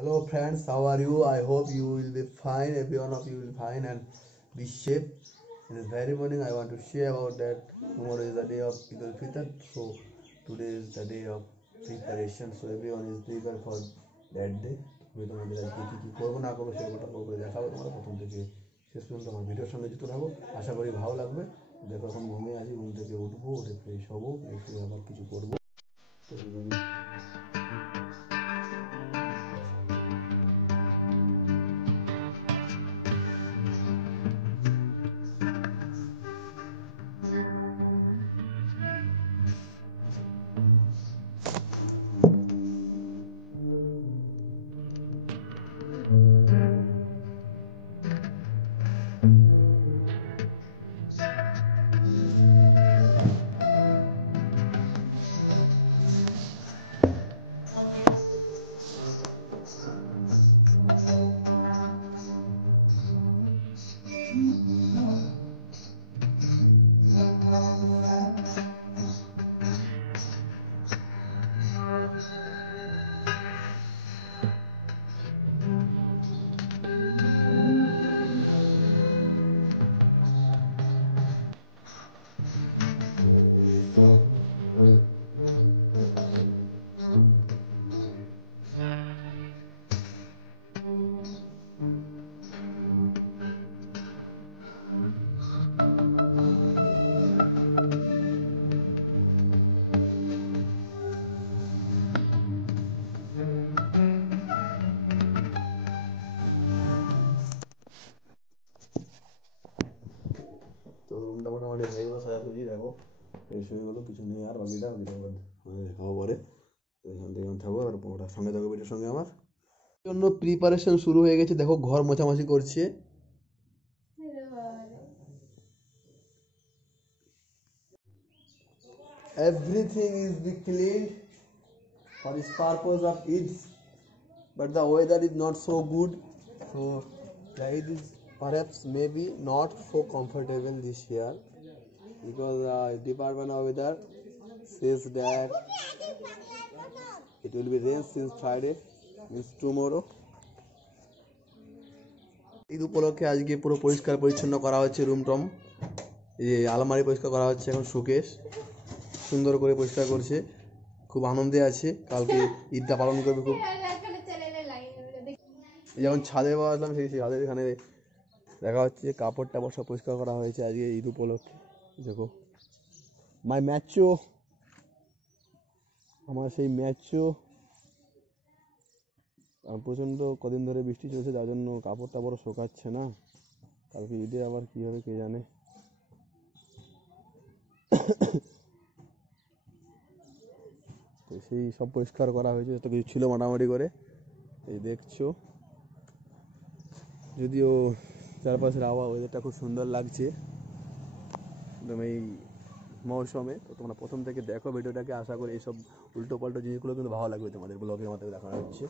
Hello friends, how are you? I hope you will be fine. Every one of you will be fine and be safe. In this very morning, I want to share about that tomorrow is the day of Eid al-Fitr. So today is the day of preparation. So everyone is prepared for that day. আমি তোমাদের আজকে কী কী করবো না করবো সেগুলো করে দেখাবো তোমরা প্রথম থেকে শেষ পর্যন্ত আমার ভিডিওর সঙ্গে যুক্ত থাকো। আশা করি ভালো লাগবে। দেখো এখন ঘুমিয়ে আছি, ঘুম থেকে উঠবো, উঠে ফ্রেশ হবো, একটু আবার কিছু করবো। তো তো রুমটা মোটামুটি হয়ে গেলো সাজাসুজি, দেখো ফ্রেশ হয়ে গেলো, কিছু নেই আর বাকিটা দেখাবো পরে। এখান থেকে থাকবো আর ওটার সঙ্গে থাকবো, এটার সঙ্গে আমার জন্য প্রিপারেশন শুরু হয়ে গেছে। দেখো ঘর মোছামাছি করছে। Everything is be cleaned for this purpose of Eid, but the weather is not so good, so the Eid is perhaps maybe not so comfortable this year because Department of Weather says that it will be rain since Friday, means tomorrow. Eid উপলক্ষে আজকে পুরো পরিষ্কার পরিচ্ছন্ন করা হচ্ছে, room Tom, এই আলমারি পরিষ্কার করা হচ্ছে, এখন শোকেস সুন্দর করে পরিষ্কার করছে, খুব আনন্দে আছে, কালকে ঈদটা পালন করবে খুব। যখন ছাদে আসলাম সেই ছাদের এখানে দেখা হচ্ছে কাপড় টাপড় সব পরিষ্কার করা হয়েছে আজকে ঈদ উপলক্ষে। দেখো মাই ম্যাচো, আমার সেই ম্যাচো, প্রচণ্ড কদিন ধরে বৃষ্টি চলছে যার জন্য কাপড় টাপড় শোকাচ্ছে না, কালকে ঈদে আবার কী হবে কে জানে। তো সেই সব পরিষ্কার করা হয়েছে, যত কিছু ছিল মোটামুটি করে। এই দেখছো, যদিও চারপাশের আবহাওয়া ওয়েদারটা খুব সুন্দর লাগছে একদম এই মৌসুমে। তো তোমরা প্রথম থেকে দেখো ভিডিওটাকে, আশা করি এইসব উল্টো পাল্টো জিনিসগুলো কিন্তু ভালো লাগবে তোমাদের, ব্লগের মাধ্যমে দেখানো হচ্ছে।